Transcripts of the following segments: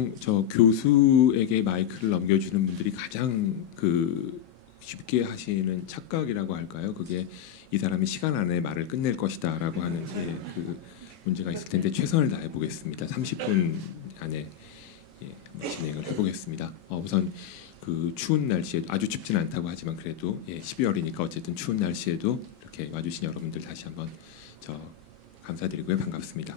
보통 저 교수에게 마이크를 넘겨주는 분들이 가장 쉽게 하시는 착각이라고 할까요? 그게 이 사람이 시간 안에 말을 끝낼 것이다라고 하는 문제가 있을 텐데 최선을 다해 보겠습니다. 30분 안에 진행을 해보겠습니다. 우선 추운 날씨에 아주 춥진 않다고 하지만 그래도 12월이니까 어쨌든 추운 날씨에도 이렇게 와주신 여러분들 다시 한번 감사드리고요. 반갑습니다.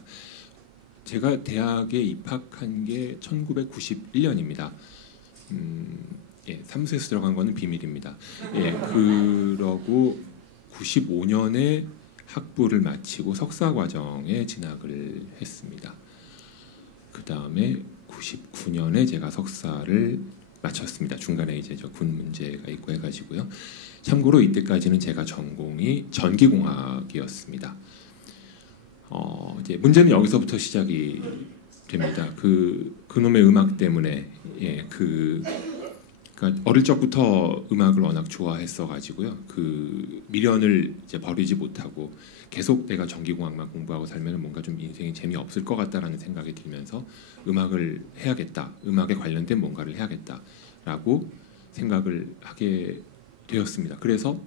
제가 대학에 입학한 게 1991년입니다. 사무소에서 들어간 거는 비밀입니다. 그러고 95년에 학부를 마치고 석사 과정에 진학을 했습니다. 그 다음에 99년에 제가 석사를 마쳤습니다. 중간에 이제 군 문제가 있고 해가지고요. 참고로 이때까지는 제가 전공이 전기공학이었습니다. 이제 문제는 여기서부터 시작이 됩니다. 그놈의 음악 때문에 그러니까 어릴 적부터 음악을 워낙 좋아했어가지고요. 미련을 이제 버리지 못하고 계속 내가 전기공학만 공부하고 살면 뭔가 좀 인생이 재미없을 것 같다라는 생각이 들면서 음악을 해야겠다, 음악에 관련된 뭔가를 해야겠다라고 생각을 하게 되었습니다. 그래서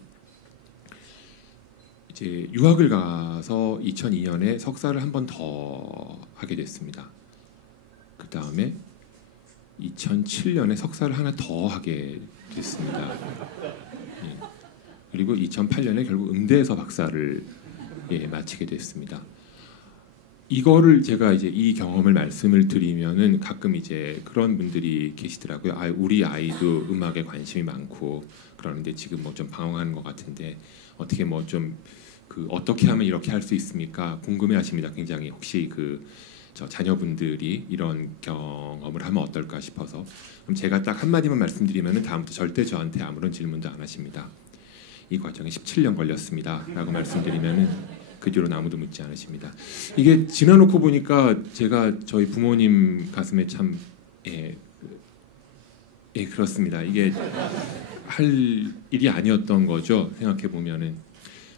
이제 유학을 가서 2002년에 석사를 한 번 더 하게 됐습니다. 그 다음에 2007년에 석사를 하나 더 하게 됐습니다. 그리고 2008년에 결국 음대에서 박사를 마치게 됐습니다. 이거를 제가 이제 이 경험을 말씀을 드리면은 가끔 이제 그런 분들이 계시더라고요. 우리 아이도 음악에 관심이 많고 그러는데 지금 뭐 좀 방황하는 것 같은데 어떻게 뭐 좀 어떻게 하면 이렇게 할 수 있습니까? 궁금해하십니다. 굉장히 혹시 저 자녀분들이 이런 경험을 하면 어떨까 싶어서 그럼 제가 딱 한마디만 말씀드리면은 다음부터 절대 저한테 아무런 질문도 안 하십니다. 이 과정에 17년 걸렸습니다 라고 말씀드리면은 그 뒤로는 아무도 묻지 않으십니다. 이게 지나놓고 보니까 제가 저희 부모님 가슴에 참 그렇습니다. 이게 할 일이 아니었던 거죠. 생각해 보면은.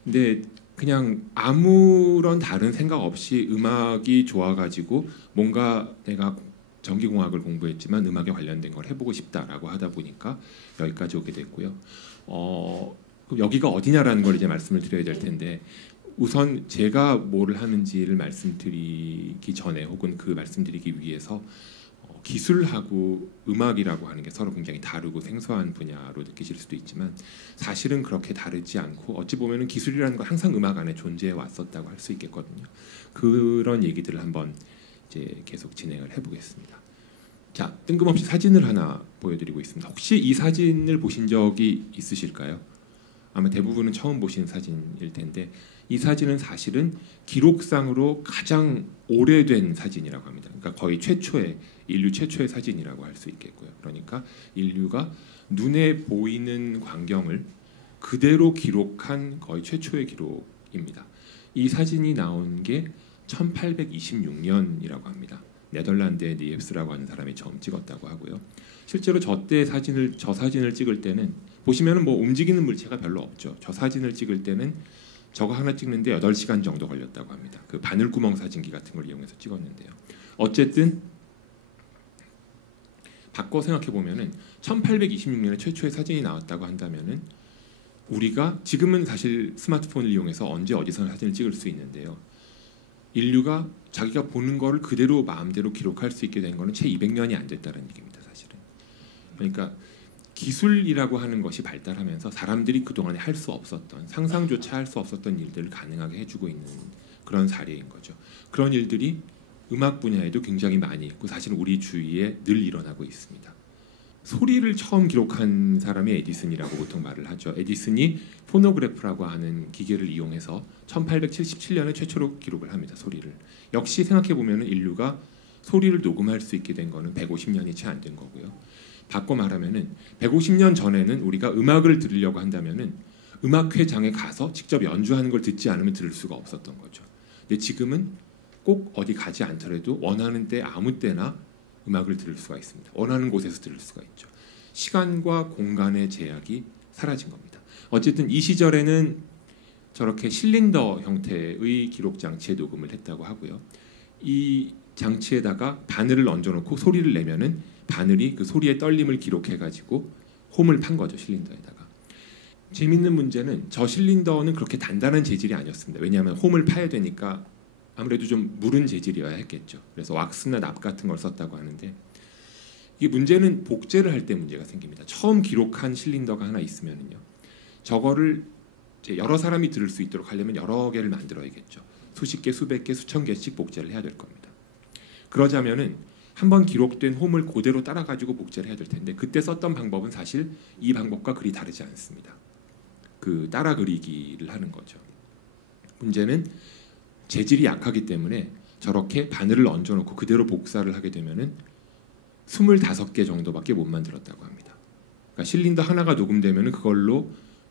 근데 그냥 아무런 다른 생각 없이 음악이 좋아가지고 뭔가 내가 전기공학을 공부했지만 음악에 관련된 걸 해보고 싶다라고 하다 보니까 여기까지 오게 됐고요. 여기가 어디냐라는 걸 이제 말씀을 드려야 될 텐데 우선 제가 뭐를 하는지를 말씀드리기 전에 혹은 말씀드리기 위해서 기술하고 음악이라고 하는 게 서로 굉장히 다르고 생소한 분야로 느끼실 수도 있지만 사실은 그렇게 다르지 않고 어찌 보면은 기술이라는 건 항상 음악 안에 존재해 왔었다고 할 수 있겠거든요. 그런 얘기들을 한번 이제 계속 진행을 해보겠습니다. 자, 뜬금없이 사진을 하나 보여드리고 있습니다. 혹시 이 사진을 보신 적이 있으실까요? 아마 대부분은 처음 보시는 사진일 텐데 이 사진은 사실은 기록상으로 가장 오래된 사진이라고 합니다. 그러니까 거의 인류 최초의 사진이라고 할 수 있겠고요. 그러니까 인류가 눈에 보이는 광경을 그대로 기록한 거의 최초의 기록입니다. 이 사진이 나온 게 1826년이라고 합니다. 네덜란드의 니엡스라고 하는 사람이 처음 찍었다고 하고요. 실제로 저 사진을 찍을 때는 보시면은 뭐 움직이는 물체가 별로 없죠. 저 사진을 찍을 때는 저거 하나 찍는데 8시간 정도 걸렸다고 합니다. 바늘구멍 사진기 같은 걸 이용해서 찍었는데요. 어쨌든 바꿔 생각해 보면은 1826년에 최초의 사진이 나왔다고 한다면은 우리가 지금은 사실 스마트폰을 이용해서 언제 어디서나 사진을 찍을 수 있는데요. 인류가 자기가 보는 거를 그대로 마음대로 기록할 수 있게 된 거는 채 200년이 안 됐다는 얘기입니다. 사실은. 그러니까 기술이라고 하는 것이 발달하면서 사람들이 그동안에 할 수 없었던 상상조차 할 수 없었던 일들을 가능하게 해주고 있는 그런 사례인 거죠. 그런 일들이 음악 분야에도 굉장히 많이 있고 사실은 우리 주위에 늘 일어나고 있습니다. 소리를 처음 기록한 사람이 에디슨이라고 보통 말을 하죠. 에디슨이 포노그래프라고 하는 기계를 이용해서 1877년에 최초로 기록을 합니다. 소리를. 역시 생각해 보면 인류가 소리를 녹음할 수 있게 된 거는 150년이 채 안 된 거고요. 바꿔 말하면은 150년 전에는 우리가 음악을 들으려고 한다면은 음악회장에 가서 직접 연주하는 걸 듣지 않으면 들을 수가 없었던 거죠. 근데 지금은 꼭 어디 가지 않더라도 원하는 때 아무 때나 음악을 들을 수가 있습니다. 원하는 곳에서 들을 수가 있죠. 시간과 공간의 제약이 사라진 겁니다. 어쨌든 이 시절에는 저렇게 실린더 형태의 기록 장치에 녹음을 했다고 하고요. 이 장치에다가 바늘을 얹어놓고 소리를 내면은 바늘이 그 소리의 떨림을 기록해가지고 홈을 판 거죠, 실린더에다가. 재밌는 문제는 저 실린더는 그렇게 단단한 재질이 아니었습니다. 왜냐하면 홈을 파야 되니까 아무래도 좀 무른 재질이어야 했겠죠. 그래서 왁스나 납 같은 걸 썼다고 하는데, 이게 문제는 복제를 할 때 문제가 생깁니다. 처음 기록한 실린더가 하나 있으면은요, 저거를 이제 여러 사람이 들을 수 있도록 하려면 여러 개를 만들어야겠죠. 수십 개, 수백 개, 수천 개씩 복제를 해야 될 겁니다. 그러자면은 한번 기록된 홈을 그대로 따라가지고 복제를 해야 될 텐데, 그때 썼던 방법은 사실 이 방법과 그리 다르지 않습니다. 그 따라 그리기를 하는 거죠. 문제는 재질이 약하기 때문에 저렇게 바늘을 얹어놓고 그대로 복사를 하게 되면은 25개 정도밖에 못 만들었다고 합니다. 그러니까 실린더 하나가 녹음되면은 그걸로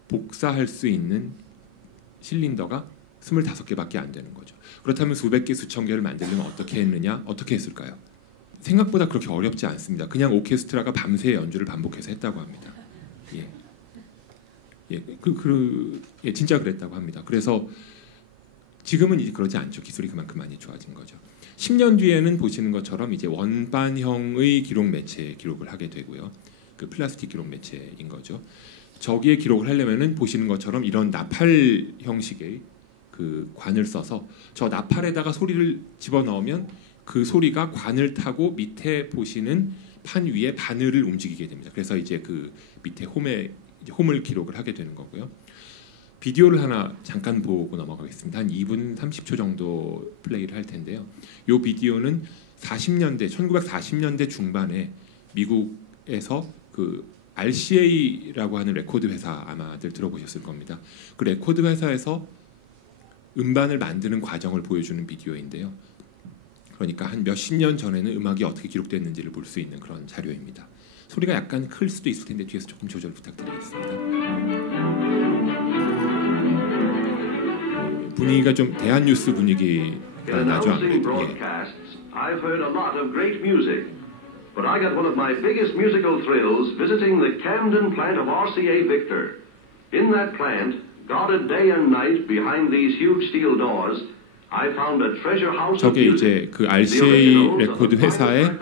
복사할 수 있는 실린더가 25개밖에 안 되는 거죠. 그렇다면 수백 개, 수천 개를 만들려면 어떻게 했느냐? 어떻게 했을까요? 생각보다 그렇게 어렵지 않습니다. 그냥 오케스트라가 밤새 연주를 반복해서 했다고 합니다. 진짜 그랬다고 합니다. 그래서 지금은 이제 그러지 않죠. 기술이 그만큼 많이 좋아진 거죠. 10년 뒤에는 보시는 것처럼 이제 원반형의 기록 매체 기록을 하게 되고요. 그 플라스틱 기록 매체인 거죠. 저기에 기록을 하려면은 보시는 것처럼 이런 나팔 형식의 그 관을 써서 저 나팔에다가 소리를 집어넣으면 그 소리가 관을 타고 밑에 보시는 판 위에 바늘을 움직이게 됩니다. 그래서 이제 그 밑에 홈을 기록을 하게 되는 거고요. 비디오를 하나 잠깐 보고 넘어가겠습니다. 한 2분 30초 정도 플레이를 할 텐데요. 이 비디오는 1940년대 중반에 미국에서 그 RCA라고 하는 레코드 회사, 아마들 들어보셨을 겁니다. 그 레코드 회사에서 음반을 만드는 과정을 보여주는 비디오인데요. 그러니까 한 몇십 년 전에는 음악이 어떻게 기록됐는지를 볼 수 있는 그런 자료입니다. 소리가 약간 클 수도 있을 텐데 뒤에서 조금 조절 부탁드리겠습니다. 분위기가 좀 대한뉴스 분위기가 나죠. I've heard a lot of great music, but I got one of my biggest musical thrills visiting the Camden plant of RCA Victor. In that plant, guarded day and night behind these huge steel doors, I found a treasure house of 저게 music. 이제 그 RCA 레코드 회사의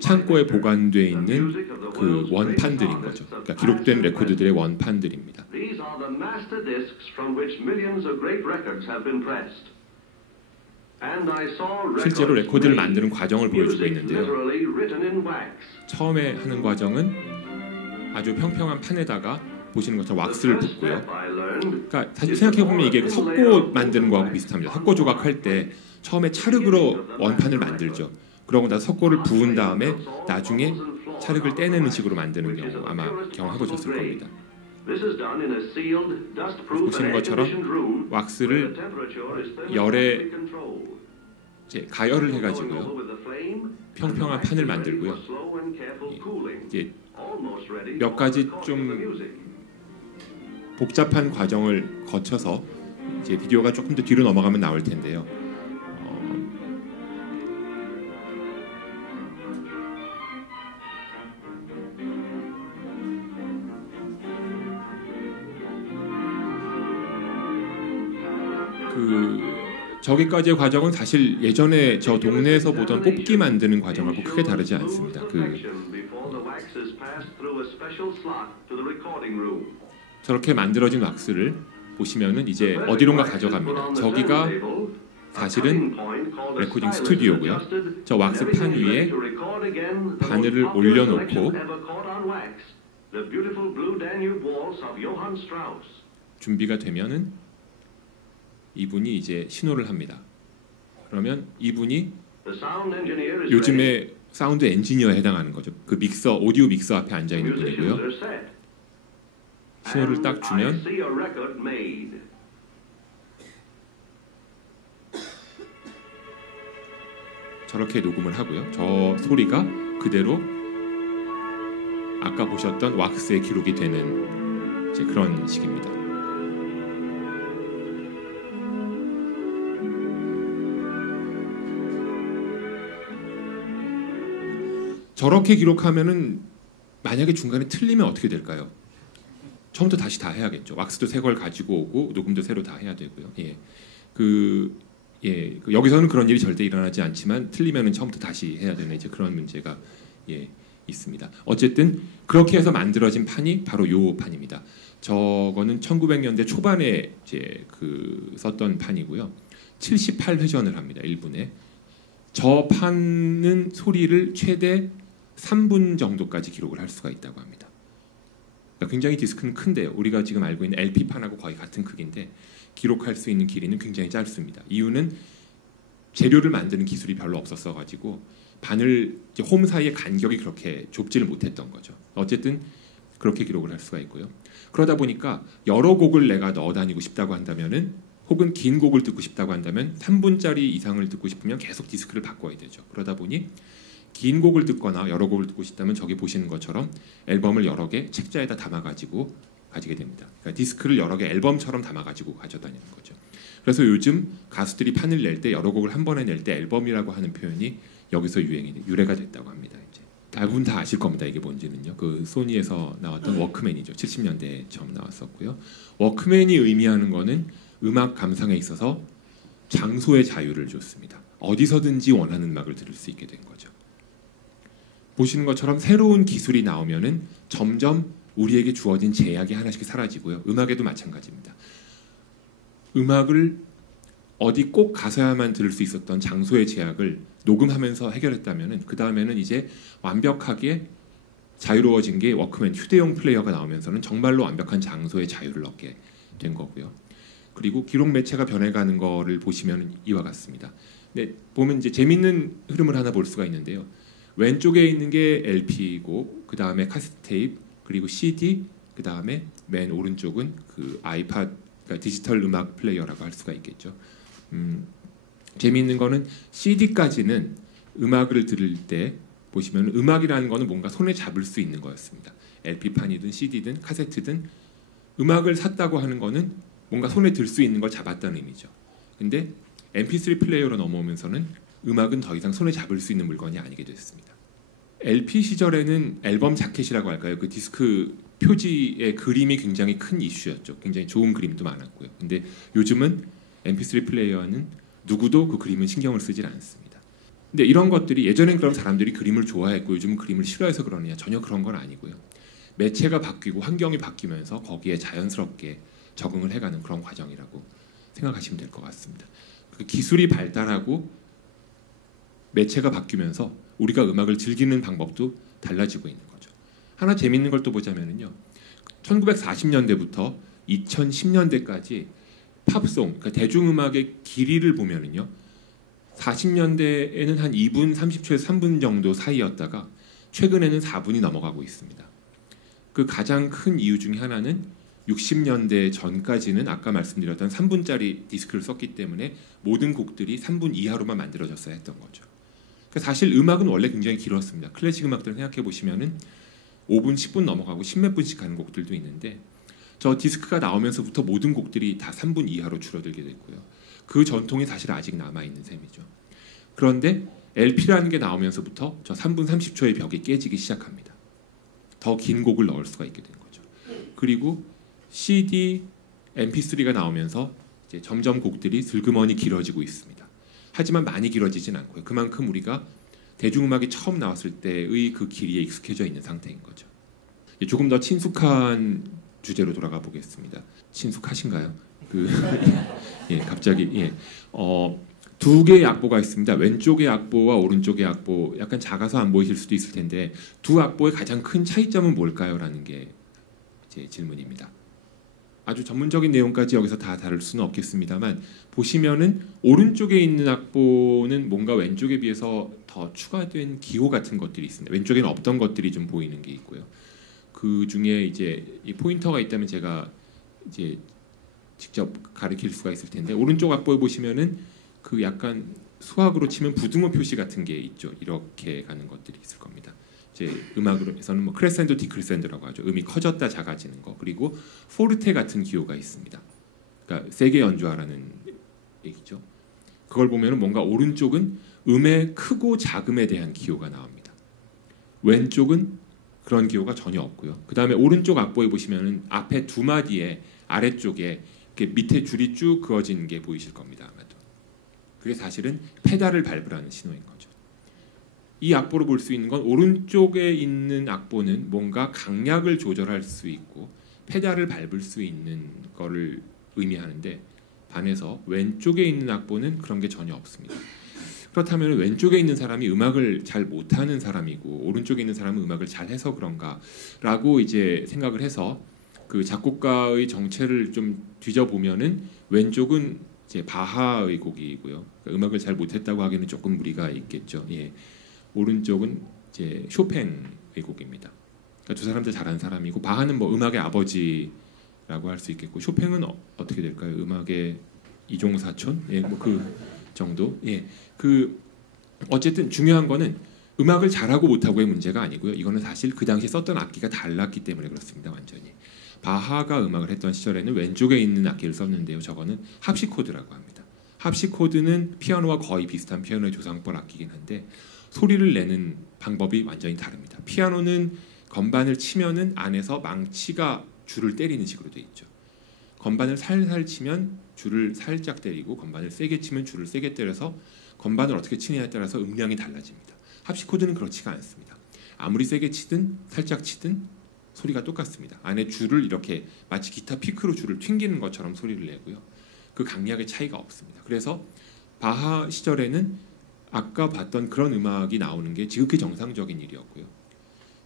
창고에 보관돼 있는 그 원판들인 거죠. 그러니까 기록된 레코드들의 원판들입니다. These are the master discs from which millions of great records have been pressed. And I saw 실제로 레코드를 만드는 과정을 보여주고 music 있는데요. literally written in wax. 처음에 하는 과정은 아주 평평한 판에다가 보시는 것처럼 왁스를 붓고요. 그러니까 사실 생각해 보면 이게 석고 만드는 거하고 비슷합니다. 석고 조각할 때 처음에 찰흙으로 원판을 만들죠. 그러고 나서 석고를 부은 다음에 나중에 찰흙을 떼내는 식으로 만드는 경우 아마 경험해 보셨을 겁니다. 보시는 것처럼 왁스를 열에 이제 가열을 해가지고요. 평평한 판을 만들고요. 이제 몇 가지 좀 복잡한 과정을 거쳐서 이제 비디오가 조금 더 뒤로 넘어가면 나올 텐데요. 저기까지의 과정은 사실 예전에 저 동네에서 보던 뽑기 만드는 과정하고 크게 다르지 않습니다. 저렇게 만들어진 왁스를 보시면은 이제 어디론가 가져갑니다. 저기가 사실은 레코딩 스튜디오고요. 저 왁스 판 위에 바늘을 올려놓고 준비가 되면은 이분이 이제 신호를 합니다. 그러면 이분이 요즘에 사운드 엔지니어에 해당하는 거죠. 그 믹서, 오디오 믹서 앞에 앉아 있는 분이고요. 신호를 딱 주면 저렇게 녹음을 하고요. 저 소리가 그대로 아까 보셨던 왁스에 기록이 되는 이제 그런 식입니다. 저렇게 기록하면은 만약에 중간에 틀리면 어떻게 될까요? 처음부터 다시 다 해야겠죠. 왁스도 새 걸 가지고 오고 녹음도 새로 다 해야 되고요. 예. 예, 여기서는 그런 일이 절대 일어나지 않지만 틀리면은 처음부터 다시 해야 되는 이제 그런 문제가 예, 있습니다. 어쨌든 그렇게 해서 만들어진 판이 바로 요 판입니다. 저거는 1900년대 초반에 이제 썼던 판이고요. 78회전을 합니다. 1분에. 저 판은 소리를 최대 3분 정도까지 기록을 할 수가 있다고 합니다. 그러니까 굉장히 디스크는 큰데요. 우리가 지금 알고 있는 LP판하고 거의 같은 크기인데 기록할 수 있는 길이는 굉장히 짧습니다. 이유는 재료를 만드는 기술이 별로 없었어 가지고 바늘 홈 사이의 간격이 그렇게 좁지를 못했던 거죠. 어쨌든 그렇게 기록을 할 수가 있고요. 그러다 보니까 여러 곡을 내가 넣어 다니고 싶다고 한다면은 혹은 긴 곡을 듣고 싶다고 한다면 3분짜리 이상을 듣고 싶으면 계속 디스크를 바꿔야 되죠. 그러다 보니 긴 곡을 듣거나 여러 곡을 듣고 싶다면 저기 보시는 것처럼 앨범을 여러 개 책자에다 담아가지고 가지게 됩니다. 그러니까 디스크를 여러 개 앨범처럼 담아가지고 가져다니는 거죠. 그래서 요즘 가수들이 판을 낼 때 여러 곡을 한 번에 낼 때 앨범이라고 하는 표현이 여기서 유래가 됐다고 합니다. 이제 대부분 다 아실 겁니다. 이게 뭔지는요. 그 소니에서 나왔던 워크맨이죠. 70년대에 처음 나왔었고요. 워크맨이 의미하는 거는 음악 감상에 있어서 장소의 자유를 줬습니다. 어디서든지 원하는 음악을 들을 수 있게 된 거죠. 보시는 것처럼 새로운 기술이 나오면은 점점 우리에게 주어진 제약이 하나씩 사라지고요. 음악에도 마찬가지입니다. 음악을 어디 꼭 가서야만 들을 수 있었던 장소의 제약을 녹음하면서 해결했다면은 그 다음에는 이제 완벽하게 자유로워진 게 워크맨 휴대용 플레이어가 나오면서는 정말로 완벽한 장소의 자유를 얻게 된 거고요. 그리고 기록 매체가 변해가는 거를 보시면 이와 같습니다. 네, 보면 이제 재밌는 흐름을 하나 볼 수가 있는데요. 왼쪽에 있는 게 LP고 그 다음에 카세트 테이프 그리고 CD 그 다음에 맨 오른쪽은 그 아이팟 그러니까 디지털 음악 플레이어라고 할 수가 있겠죠. 재미있는 거는 CD까지는 음악을 들을 때 보시면 음악이라는 거는 뭔가 손에 잡을 수 있는 거였습니다. LP판이든 CD든 카세트든 음악을 샀다고 하는 거는 뭔가 손에 들 수 있는 걸 잡았다는 의미죠. 근데 MP3 플레이어로 넘어오면서는 음악은 더 이상 손에 잡을 수 있는 물건이 아니게 됐습니다. LP 시절에는 앨범 자켓이라고 할까요? 그 디스크 표지의 그림이 굉장히 큰 이슈였죠. 굉장히 좋은 그림도 많았고요. 근데 요즘은 MP3 플레이어는 누구도 그 그림은 신경을 쓰질 않습니다. 근데 이런 것들이 예전엔 그런 사람들이 그림을 좋아했고 요즘은 그림을 싫어해서 그러느냐 전혀 그런 건 아니고요. 매체가 바뀌고 환경이 바뀌면서 거기에 자연스럽게 적응을 해가는 그런 과정이라고 생각하시면 될 것 같습니다. 그 기술이 발달하고 매체가 바뀌면서 우리가 음악을 즐기는 방법도 달라지고 있는 거죠. 하나 재밌는 걸 또 보자면요. 1940년대부터 2010년대까지 팝송, 그러니까 대중음악의 길이를 보면은요. 40년대에는 한 2분 30초에서 3분 정도 사이였다가 최근에는 4분이 넘어가고 있습니다. 그 가장 큰 이유 중에 하나는 60년대 전까지는 아까 말씀드렸던 3분짜리 디스크를 썼기 때문에 모든 곡들이 3분 이하로만 만들어졌어야 했던 거죠. 그러니까 사실 음악은 원래 굉장히 길었습니다. 클래식 음악들 생각해 보시면은 5분, 10분 넘어가고 10몇 분씩 가는 곡들도 있는데 저 디스크가 나오면서부터 모든 곡들이 다 3분 이하로 줄어들게 됐고요. 그 전통이 사실 아직 남아있는 셈이죠. 그런데 LP라는 게 나오면서부터 저 3분 30초의 벽이 깨지기 시작합니다. 더 긴 곡을 넣을 수가 있게 된 거죠. 그리고 CD, MP3가 나오면서 이제 점점 곡들이 슬그머니 길어지고 있습니다. 하지만 많이 길어지진 않고요. 그만큼 우리가 대중음악이 처음 나왔을 때의 그 길이에 익숙해져 있는 상태인 거죠. 조금 더 친숙한 주제로 돌아가 보겠습니다. 친숙하신가요? 예, 갑자기 예. 두 개의 악보가 있습니다. 왼쪽의 악보와 오른쪽의 악보 약간 작아서 안 보이실 수도 있을 텐데 두 악보의 가장 큰 차이점은 뭘까요? 라는 게 제 질문입니다. 아주 전문적인 내용까지 여기서 다 다룰 수는 없겠습니다만 보시면은 오른쪽에 있는 악보는 뭔가 왼쪽에 비해서 더 추가된 기호 같은 것들이 있습니다. 왼쪽에는 없던 것들이 좀 보이는 게 있고요. 그 중에 이제 이 포인터가 있다면 제가 이제 직접 가리킬 수가 있을 텐데 오른쪽 악보에 보시면은 그 약간 수학으로 치면 부등호 표시 같은 게 있죠. 이렇게 가는 것들이 있을 겁니다. 이제 음악으로서는 뭐 크레센도, 디크레센도라고 하죠. 음이 커졌다 작아지는 거. 그리고 포르테 같은 기호가 있습니다. 그러니까 세게 연주하라는 얘기죠. 그걸 보면은 뭔가 오른쪽은 음의 크고 작음에 대한 기호가 나옵니다. 왼쪽은 그런 기호가 전혀 없고요. 그 다음에 오른쪽 악보에 보시면은 앞에 두 마디에 아래쪽에 이렇게 밑에 줄이 쭉 그어진 게 보이실 겁니다. 아마도. 그게 사실은 페달을 밟으라는 신호인 거죠. 이 악보로 볼 수 있는 건 오른쪽에 있는 악보는 뭔가 강약을 조절할 수 있고 페달을 밟을 수 있는 거를 의미하는데 반해서 왼쪽에 있는 악보는 그런 게 전혀 없습니다. 그렇다면 왼쪽에 있는 사람이 음악을 잘 못하는 사람이고 오른쪽에 있는 사람은 음악을 잘해서 그런가라고 이제 생각을 해서 그 작곡가의 정체를 좀 뒤져보면은 왼쪽은 이제 바하의 곡이고요. 그러니까 음악을 잘 못했다고 하기는 조금 무리가 있겠죠. 예. 오른쪽은 이제 쇼팽의 곡입니다. 그러니까 두 사람 다 잘하는 사람이고 바하는 뭐 음악의 아버지라고 할 수 있겠고 쇼팽은 어떻게 될까요? 음악의 이종사촌? 예, 뭐 그 정도. 예, 그 어쨌든 중요한 거는 음악을 잘하고 못하고의 문제가 아니고요. 이거는 사실 그 당시 썼던 악기가 달랐기 때문에 그렇습니다. 완전히. 바하가 음악을 했던 시절에는 왼쪽에 있는 악기를 썼는데요. 저거는 합시코드라고 합니다. 합시코드는 피아노와 거의 비슷한 피아노의 조상벌 악기긴 한데 소리를 내는 방법이 완전히 다릅니다. 피아노는 건반을 치면은 안에서 망치가 줄을 때리는 식으로 돼 있죠. 건반을 살살 치면 줄을 살짝 때리고 건반을 세게 치면 줄을 세게 때려서 건반을 어떻게 치느냐에 따라서 음량이 달라집니다. 합시코드는 그렇지가 않습니다. 아무리 세게 치든 살짝 치든 소리가 똑같습니다. 안에 줄을 이렇게 마치 기타 피크로 줄을 튕기는 것처럼 소리를 내고요. 그 강약의 차이가 없습니다. 그래서 바하 시절에는 아까 봤던 그런 음악이 나오는 게 지극히 정상적인 일이었고요.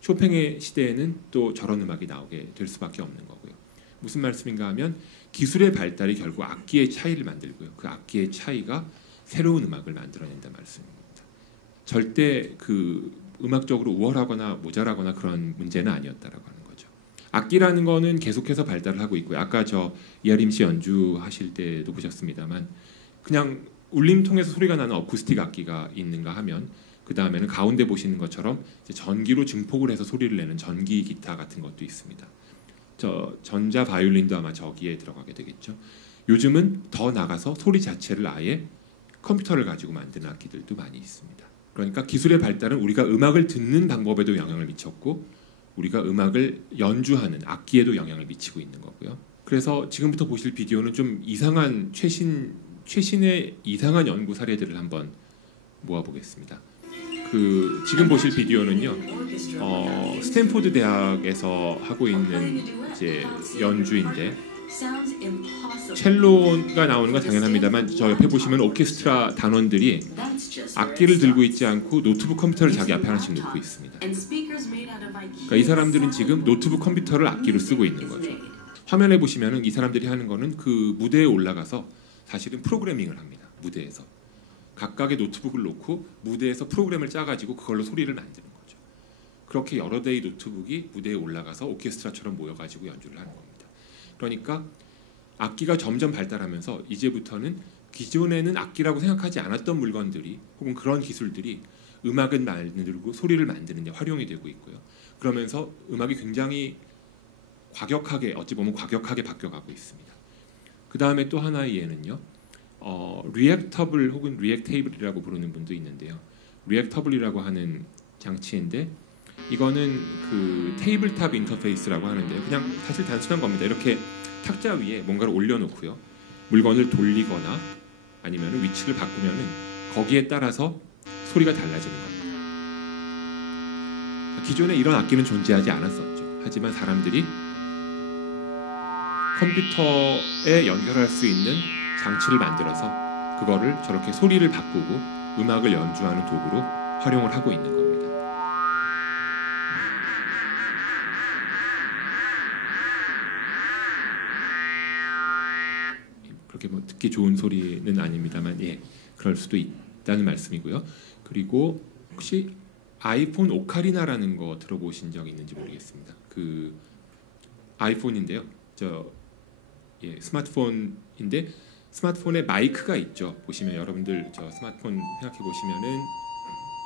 쇼팽의 시대에는 또 저런 음악이 나오게 될 수밖에 없는 거고요. 무슨 말씀인가 하면 기술의 발달이 결국 악기의 차이를 만들고요. 그 악기의 차이가 새로운 음악을 만들어낸다 말씀입니다. 절대 그 음악적으로 우월하거나 모자라거나 그런 문제는 아니었다라고 하는 거죠. 악기라는 거는 계속해서 발달을 하고 있고요. 아까 저 이하림 씨 연주하실 때도 보셨습니다만 그냥 울림 통해서 소리가 나는 어쿠스틱 악기가 있는가 하면 그 다음에는 가운데 보시는 것처럼 이제 전기로 증폭을 해서 소리를 내는 전기 기타 같은 것도 있습니다. 저 전자 바이올린도 아마 저기에 들어가게 되겠죠. 요즘은 더 나가서 소리 자체를 아예 컴퓨터를 가지고 만드는 악기들도 많이 있습니다. 그러니까 기술의 발달은 우리가 음악을 듣는 방법에도 영향을 미쳤고 우리가 음악을 연주하는 악기에도 영향을 미치고 있는 거고요. 그래서 지금부터 보실 비디오는 좀 이상한 최신의 이상한 연구 사례들을 한번 모아보겠습니다. 그 지금 보실 비디오는요, 스탠포드 대학에서 하고 있는 이제 연주인데 첼로가 나오는 건 당연합니다만 저 옆에 보시면 오케스트라 단원들이 악기를 들고 있지 않고 노트북 컴퓨터를 자기 앞에 하나씩 놓고 있습니다. 그러니까 이 사람들은 지금 노트북 컴퓨터를 악기로 쓰고 있는 거죠. 화면에 보시면은 이 사람들이 하는 거는 그 무대에 올라가서 사실은 프로그래밍을 합니다. 무대에서 각각의 노트북을 놓고 무대에서 프로그램을 짜가지고 그걸로 소리를 만드는 거죠. 그렇게 여러 대의 노트북이 무대에 올라가서 오케스트라처럼 모여가지고 연주를 하는 겁니다. 그러니까 악기가 점점 발달하면서 이제부터는 기존에는 악기라고 생각하지 않았던 물건들이 혹은 그런 기술들이 음악을 만들고 소리를 만드는 데 활용이 되고 있고요. 그러면서 음악이 굉장히 과격하게 어찌 보면 과격하게 바뀌어가고 있습니다. 그 다음에 또 하나의 예는요. 리액터블 혹은 리액테이블이라고 부르는 분도 있는데요. 리액터블이라고 하는 장치인데 이거는 그 테이블탑 인터페이스라고 하는데요. 그냥 사실 단순한 겁니다. 이렇게 탁자 위에 뭔가를 올려놓고요. 물건을 돌리거나 아니면 위치를 바꾸면은 거기에 따라서 소리가 달라지는 겁니다. 기존에 이런 악기는 존재하지 않았었죠. 하지만 사람들이 컴퓨터에 연결할 수 있는 장치를 만들어서 그거를 저렇게 소리를 바꾸고 음악을 연주하는 도구로 활용을 하고 있는 겁니다. 그렇게 뭐 듣기 좋은 소리는 아닙니다만 예, 그럴 수도 있다는 말씀이고요. 그리고 혹시 아이폰 오카리나라는 거 들어보신 적 있는지 모르겠습니다. 그 아이폰인데요. 예, 스마트폰인데 스마트폰에 마이크가 있죠. 보시면 여러분들 저 스마트폰 생각해 보시면은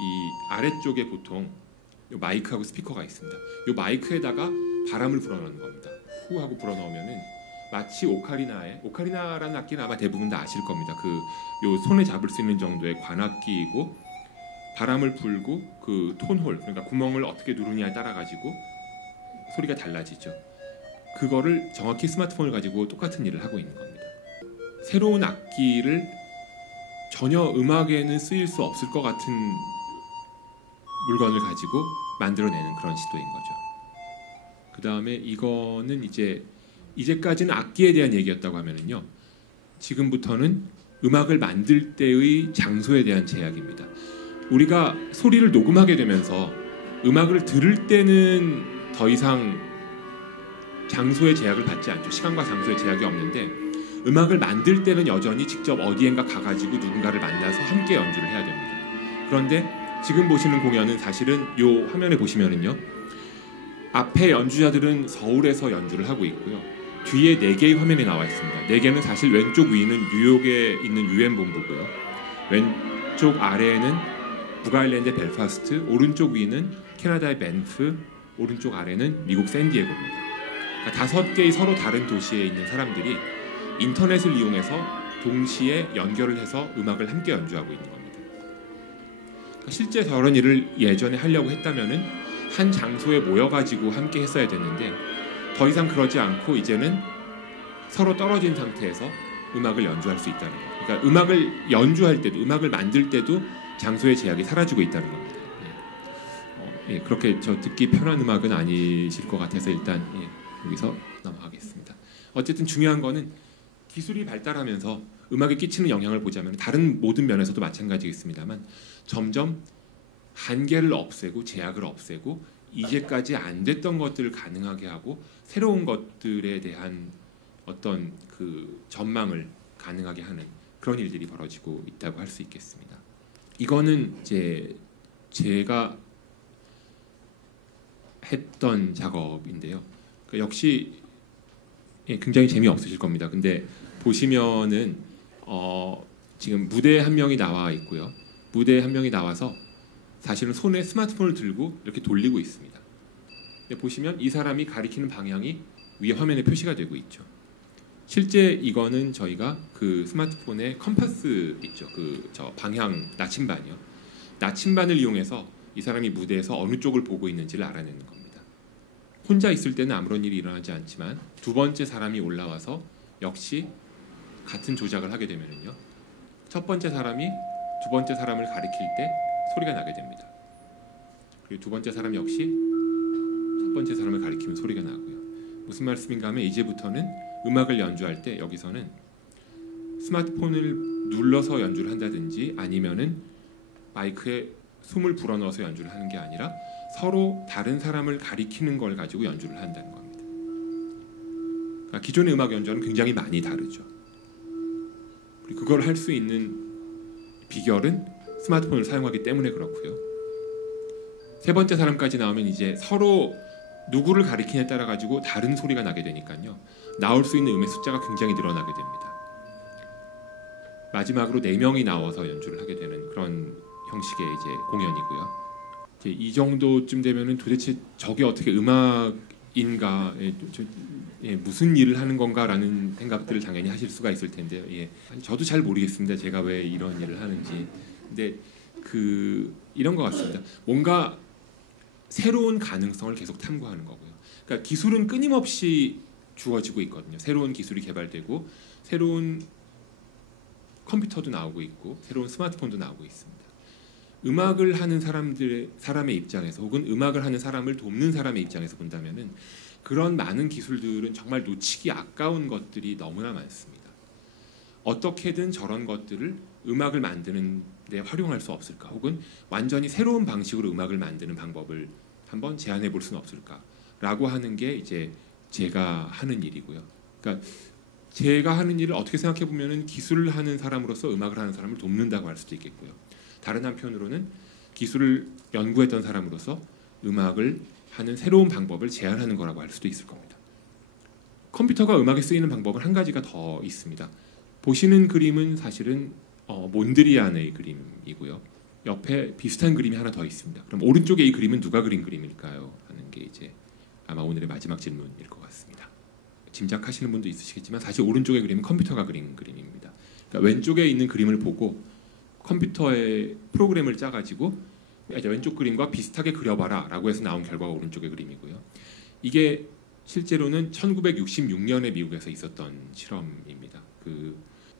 이 아래쪽에 보통 요 마이크하고 스피커가 있습니다. 요 마이크에다가 바람을 불어넣는 겁니다. 후 하고 불어넣으면은 마치 오카리나라는 악기는 아마 대부분 다 아실 겁니다. 그 요 손에 잡을 수 있는 정도의 관악기이고 바람을 불고 그 톤홀 그러니까 구멍을 어떻게 누르냐에 따라 가지고 소리가 달라지죠. 그거를 정확히 스마트폰을 가지고 똑같은 일을 하고 있는 겁니다. 새로운 악기를 전혀 음악에는 쓰일 수 없을 것 같은 물건을 가지고 만들어내는 그런 시도인 거죠. 그 다음에 이거는 이제까지는 악기에 대한 얘기였다고 하면은요, 지금부터는 음악을 만들 때의 장소에 대한 제약입니다. 우리가 소리를 녹음하게 되면서 음악을 들을 때는 더 이상 장소의 제약을 받지 않죠. 시간과 장소의 제약이 없는데 음악을 만들 때는 여전히 직접 어디엔가 가가지고 누군가를 만나서 함께 연주를 해야 됩니다. 그런데 지금 보시는 공연은 사실은 이 화면에 보시면은요, 앞에 연주자들은 서울에서 연주를 하고 있고요. 뒤에 4개의 화면이 나와 있습니다. 4개는 사실 왼쪽 위는 뉴욕에 있는 UN 본부고요. 왼쪽 아래에는 북아일랜드 벨파스트, 오른쪽 위는 캐나다의 밴프, 오른쪽 아래는 미국 샌디에고입니다. 그러니까 5개의 서로 다른 도시에 있는 사람들이 인터넷을 이용해서 동시에 연결을 해서 음악을 함께 연주하고 있는 겁니다. 그러니까 실제 저런 일을 예전에 하려고 했다면은 한 장소에 모여가지고 함께 했어야 됐는데 더 이상 그러지 않고 이제는 서로 떨어진 상태에서 음악을 연주할 수 있다는 거예요. 그러니까 음악을 연주할 때도, 음악을 만들 때도 장소의 제약이 사라지고 있다는 겁니다. 그렇게 저 듣기 편한 음악은 아니실 것 같아서 일단 여기서 넘어가겠습니다. 어쨌든 중요한 거는 기술이 발달하면서 음악에 끼치는 영향을 보자면 다른 모든 면에서도 마찬가지겠습니다만 점점 한계를 없애고 제약을 없애고 이제까지 안 됐던 것들을 가능하게 하고 새로운 것들에 대한 어떤 그 전망을 가능하게 하는 그런 일들이 벌어지고 있다고 할 수 있겠습니다. 이거는 이제 제가 했던 작업인데요. 그러니까 역시 굉장히 재미없으실 겁니다. 근데 보시면은 지금 무대에 한 명이 나와 있고요. 무대에 한 명이 나와서 사실은 손에 스마트폰을 들고 이렇게 돌리고 있습니다. 근데 보시면 이 사람이 가리키는 방향이 위에 화면에 표시가 되고 있죠. 실제 이거는 저희가 그 스마트폰에 컴파스 있죠. 저 방향 나침반이요. 나침반을 이용해서 이 사람이 무대에서 어느 쪽을 보고 있는지를 알아내는 겁니다. 혼자 있을 때는 아무런 일이 일어나지 않지만 두 번째 사람이 올라와서 역시 같은 조작을 하게 되면요, 첫 번째 사람이 두 번째 사람을 가리킬 때 소리가 나게 됩니다. 그리고 두 번째 사람 역시 첫 번째 사람을 가리키면 소리가 나고요. 무슨 말씀인가 하면 이제부터는 음악을 연주할 때 여기서는 스마트폰을 눌러서 연주를 한다든지 아니면은 마이크에 숨을 불어넣어서 연주를 하는 게 아니라 서로 다른 사람을 가리키는 걸 가지고 연주를 한다는 겁니다. 그러니까 기존의 음악 연주와는 굉장히 많이 다르죠. 그리고 그걸 할 수 있는 비결은 스마트폰을 사용하기 때문에 그렇고요. 세 번째 사람까지 나오면 이제 서로 누구를 가리키냐에 따라 가지고 다른 소리가 나게 되니까요. 나올 수 있는 음의 숫자가 굉장히 늘어나게 됩니다. 마지막으로 4명이 나와서 연주를 하게 되는 그런 형식의 이제 공연이고요. 이제 이 정도쯤 되면은 도대체 저게 어떻게 음악인가, 무슨 일을 하는 건가라는 생각들을 당연히 하실 수가 있을 텐데요. 저도 잘 모르겠습니다. 제가 왜 이런 일을 하는지. 근데 이런 것 같습니다. 뭔가 새로운 가능성을 계속 탐구하는 거고요. 그러니까 기술은 끊임없이 주어지고 있거든요. 새로운 기술이 개발되고 새로운 컴퓨터도 나오고 있고 새로운 스마트폰도 나오고 있습니다. 음악을 하는 사람의 입장에서 혹은 음악을 하는 사람을 돕는 사람의 입장에서 본다면은 그런 많은 기술들은 정말 놓치기 아까운 것들이 너무나 많습니다. 어떻게든 저런 것들을 음악을 만드는 데 활용할 수 없을까? 혹은 완전히 새로운 방식으로 음악을 만드는 방법을 한번 제안해 볼 수는 없을까라고 하는 게 이제 제가 하는 일이고요. 그러니까 제가 하는 일을 어떻게 생각해 보면은 기술을 하는 사람으로서 음악을 하는 사람을 돕는다고 할 수도 있겠고요. 다른 한편으로는 기술을 연구했던 사람으로서 음악을 하는 새로운 방법을 제안하는 거라고 할 수도 있을 겁니다. 컴퓨터가 음악에 쓰이는 방법은 한 가지가 더 있습니다. 보시는 그림은 사실은 몬드리안의 그림이고요. 옆에 비슷한 그림이 하나 더 있습니다. 그럼 오른쪽에 이 그림은 누가 그린 그림일까요? 하는 게 이제 아마 오늘의 마지막 질문일 것 같습니다. 짐작하시는 분도 있으시겠지만 사실 오른쪽의 그림은 컴퓨터가 그린 그림입니다. 그러니까 왼쪽에 있는 그림을 보고 컴퓨터에 프로그램을 짜가지고 왼쪽 그림과 비슷하게 그려봐라 라고 해서 나온 결과가 오른쪽의 그림이고요. 이게 실제로는 1966년에 미국에서 있었던 실험입니다.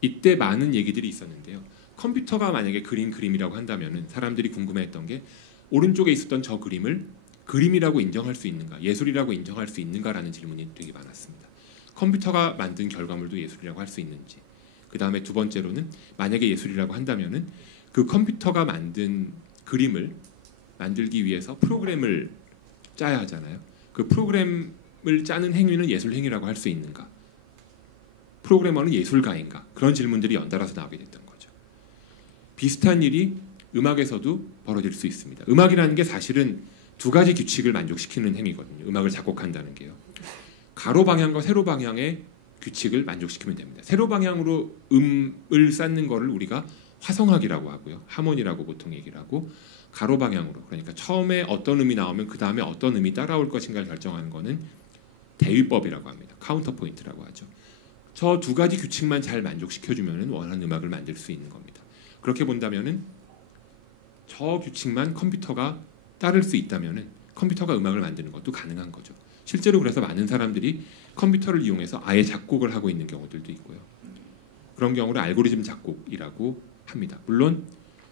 이때 많은 얘기들이 있었는데요. 컴퓨터가 만약에 그림이라고 한다면은 사람들이 궁금해했던 게 오른쪽에 있었던 저 그림을 그림이라고 인정할 수 있는가, 예술이라고 인정할 수 있는가라는 질문이 되게 많았습니다. 컴퓨터가 만든 결과물도 예술이라고 할 수 있는지. 그 다음에 두 번째로는 만약에 예술이라고 한다면은 그 컴퓨터가 만든 그림을 만들기 위해서 프로그램을 짜야 하잖아요. 그 프로그램을 짜는 행위는 예술 행위라고 할 수 있는가? 프로그래머는 예술가인가? 그런 질문들이 연달아서 나오게 됐던 거죠. 비슷한 일이 음악에서도 벌어질 수 있습니다. 음악이라는 게 사실은 두 가지 규칙을 만족시키는 행위거든요. 음악을 작곡한다는 게요. 가로 방향과 세로 방향의 규칙을 만족시키면 됩니다. 세로 방향으로 음을 쌓는 거를 우리가 화성학이라고 하고요. 하모니라고 보통 얘기를 하고, 가로 방향으로, 그러니까 처음에 어떤 음이 나오면 그 다음에 어떤 음이 따라올 것인가를 결정하는 거는 대위법이라고 합니다. 카운터 포인트라고 하죠. 저 두 가지 규칙만 잘 만족시켜주면 원하는 음악을 만들 수 있는 겁니다. 그렇게 본다면은 저 규칙만 컴퓨터가 따를 수 있다면은 컴퓨터가 음악을 만드는 것도 가능한 거죠. 실제로 그래서 많은 사람들이 컴퓨터를 이용해서 아예 작곡을 하고 있는 경우들도 있고요. 그런 경우를 알고리즘 작곡이라고 합니다. 물론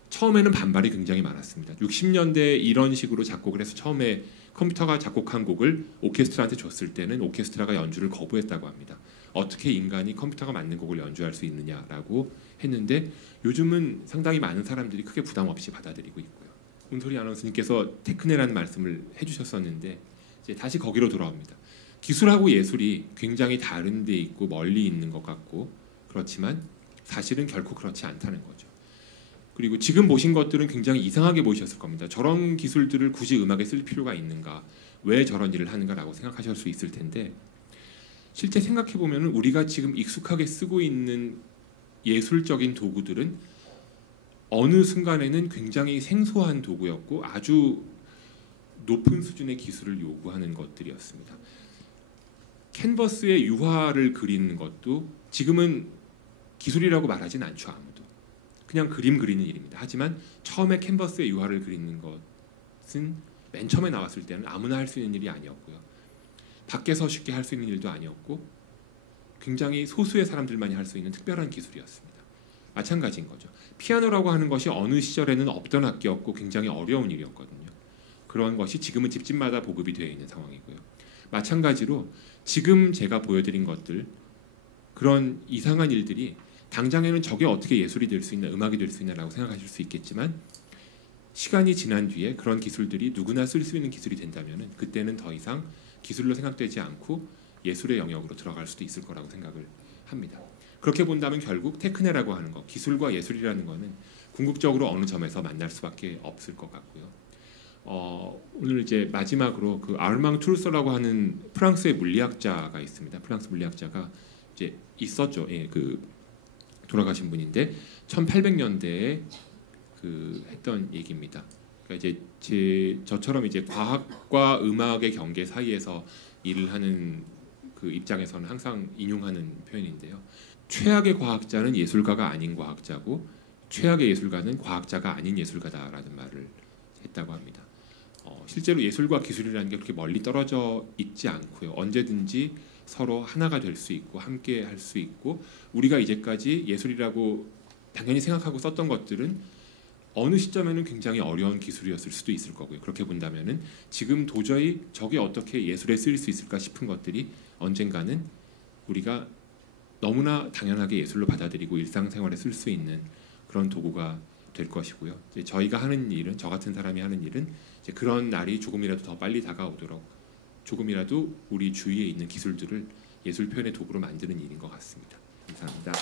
처음에는 반발이 굉장히 많았습니다. 60년대에 이런 식으로 작곡을 해서 처음에 컴퓨터가 작곡한 곡을 오케스트라한테 줬을 때는 오케스트라가 연주를 거부했다고 합니다. 어떻게 인간이 컴퓨터가 만든 곡을 연주할 수 있느냐라고 했는데 요즘은 상당히 많은 사람들이 크게 부담 없이 받아들이고 있고요. 운소리 아나운서님께서 테크네라는 말씀을 해주셨었는데 이제 다시 거기로 돌아옵니다. 기술하고 예술이 굉장히 다른 데 있고 멀리 있는 것 같고 그렇지만 사실은 결코 그렇지 않다는 거죠. 그리고 지금 보신 것들은 굉장히 이상하게 보이셨을 겁니다. 저런 기술들을 굳이 음악에 쓸 필요가 있는가? 왜 저런 일을 하는가라고 생각하실 수 있을 텐데 실제 생각해 보면 우리가 지금 익숙하게 쓰고 있는 예술적인 도구들은 어느 순간에는 굉장히 생소한 도구였고 아주 높은 수준의 기술을 요구하는 것들이었습니다. 캔버스에 유화를 그리는 것도 지금은 기술이라고 말하진 않죠. 아무도. 그냥 그림 그리는 일입니다. 하지만 처음에 캔버스에 유화를 그리는 것은 맨 처음에 나왔을 때는 아무나 할 수 있는 일이 아니었고요. 밖에서 쉽게 할 수 있는 일도 아니었고 굉장히 소수의 사람들만이 할 수 있는 특별한 기술이었습니다. 마찬가지인 거죠. 피아노라고 하는 것이 어느 시절에는 없던 악기였고 굉장히 어려운 일이었거든요. 그런 것이 지금은 집집마다 보급이 되어 있는 상황이고요. 마찬가지로 지금 제가 보여드린 것들 그런 이상한 일들이 당장에는 저게 어떻게 예술이 될 수 있나 음악이 될 수 있나라고 생각하실 수 있겠지만 시간이 지난 뒤에 그런 기술들이 누구나 쓸 수 있는 기술이 된다면 그때는 더 이상 기술로 생각되지 않고 예술의 영역으로 들어갈 수도 있을 거라고 생각을 합니다. 그렇게 본다면 결국 테크네라고 하는 것, 기술과 예술이라는 것은 궁극적으로 어느 점에서 만날 수밖에 없을 것 같고요. 오늘 이제 마지막으로 그 아르망 투르소라고 하는 프랑스의 물리학자가 있습니다. 프랑스 물리학자가 이제 있었죠. 예, 그 돌아가신 분인데 1800년대에 그 했던 얘기입니다. 그러니까 이제 저처럼 이제 과학과 음악의 경계 사이에서 일을 하는 그 입장에서는 항상 인용하는 표현인데요. 최악의 과학자는 예술가가 아닌 과학자고 최악의 예술가는 과학자가 아닌 예술가다라는 말을 했다고 합니다. 실제로 예술과 기술이라는 게 그렇게 멀리 떨어져 있지 않고요. 언제든지 서로 하나가 될 수 있고 함께 할 수 있고 우리가 이제까지 예술이라고 당연히 생각하고 썼던 것들은 어느 시점에는 굉장히 어려운 기술이었을 수도 있을 거고요. 그렇게 본다면은 지금 도저히 저게 어떻게 예술에 쓰일 수 있을까 싶은 것들이 언젠가는 우리가 너무나 당연하게 예술로 받아들이고 일상생활에 쓸 수 있는 그런 도구가 될 것이고요. 이제 저희가 하는 일은 저 같은 사람이 하는 일은 이제 그런 날이 조금이라도 더 빨리 다가오도록 조금이라도 우리 주위에 있는 기술들을 예술 표현의 도구로 만드는 일인 것 같습니다. 감사합니다.